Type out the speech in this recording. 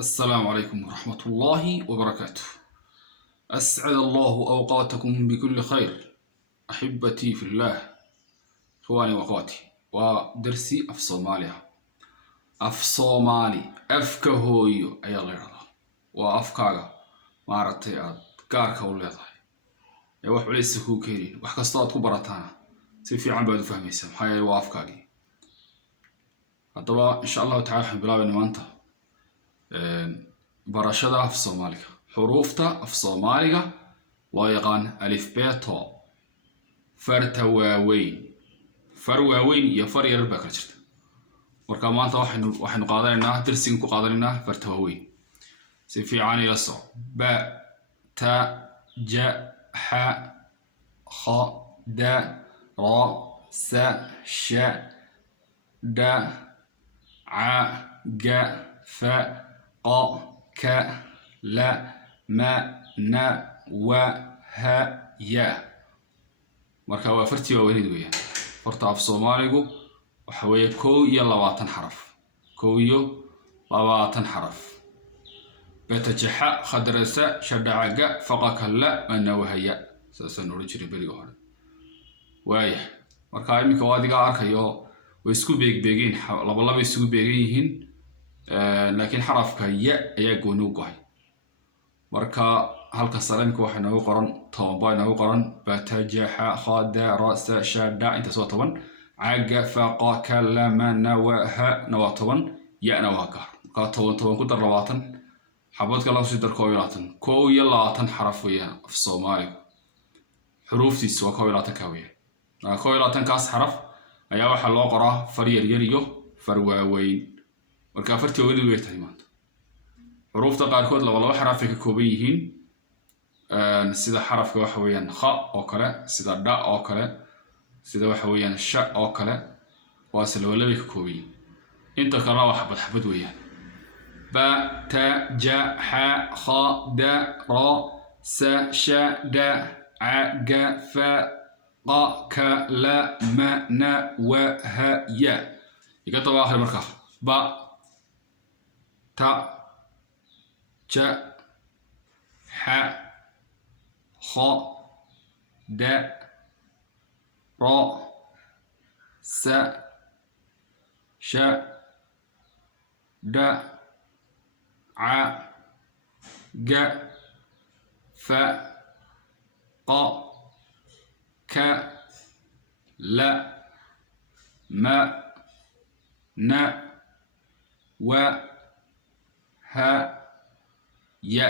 السلام عليكم ورحمة الله وبركاته. أسعد الله أوقاتكم بكل خير أحبتي في الله، إخواني وأخواتي. ودرسي أف صوماليا، أف صومالي أفكهويو أي الله يرضى وأفكاغا مارتي أد كاركا وليضاي يا wax culaysa ku keenin wax kasta aad ku barataana si fiican baad u fahmaysaa maxaa yeelay waa afkaagii. haddaba insha allahu tacaala waxaan bilaabaynaa maanta barashada af soomaaliga, xuruufta af soomaaliga loo yaqaan alifbeeto, farta waaweyn, far waaweyn iyo far yarar baa kala jirta. marka maanta waxaynu qaadanaynaa darsigan ku qaadanaynaa farta waaweyn si fiican ila soco. ba ta ja xa kha da ra sa sha da ca ga fa qa ka la ma na wa ha ya. marka waa fartii waaweynid weeyaan. farta af soomaaligu waxa weeye 21 xaraf, 21 xaraf. batajaxa khadrasa shadhacaga faqaka la mana wahaya, saasaan oran jiray beriga hore. waaya marka iminka waa adiga arkayo way isku beegbeegeen, laba isugu beegan yihiin, laakiin xarafka ya ayaa gooni u go'ay. marka halka salaamka waxa nagu qoran 10 baa nagu qoran batajaxa khada rasa shada inta soo 10, caga faqa kalama nawaha nawa 10, ya nawaga ka 10 ku dar 20 xabadka la soo dar 22 xaraf weeyaan af Soomaaliga. xuruuftiisu waa 22 ka weeyaan. 22 kaas xaraf ayaa waxa loo qoraa far yar iyo far waaweyn. marka fartii wali way tahay maanta. xuruufta qaarkood laba xaraf ay ka kooban yihiin, sida xarafka waxa weeyaan kha oo kale, sida da oo kale, sida waxa weeyaan sha oo kale, waa laba ka kooban yihiin. inta kale waa xabad weeyaan. ba ta ja xa kha da ra sa sha da ca ga fa qa ka la ma na wa ha ya. iga daba akhri marka. ba ta ja xa kha da ra sa sha da ca ga fa qa ka la ma na wa ha ya.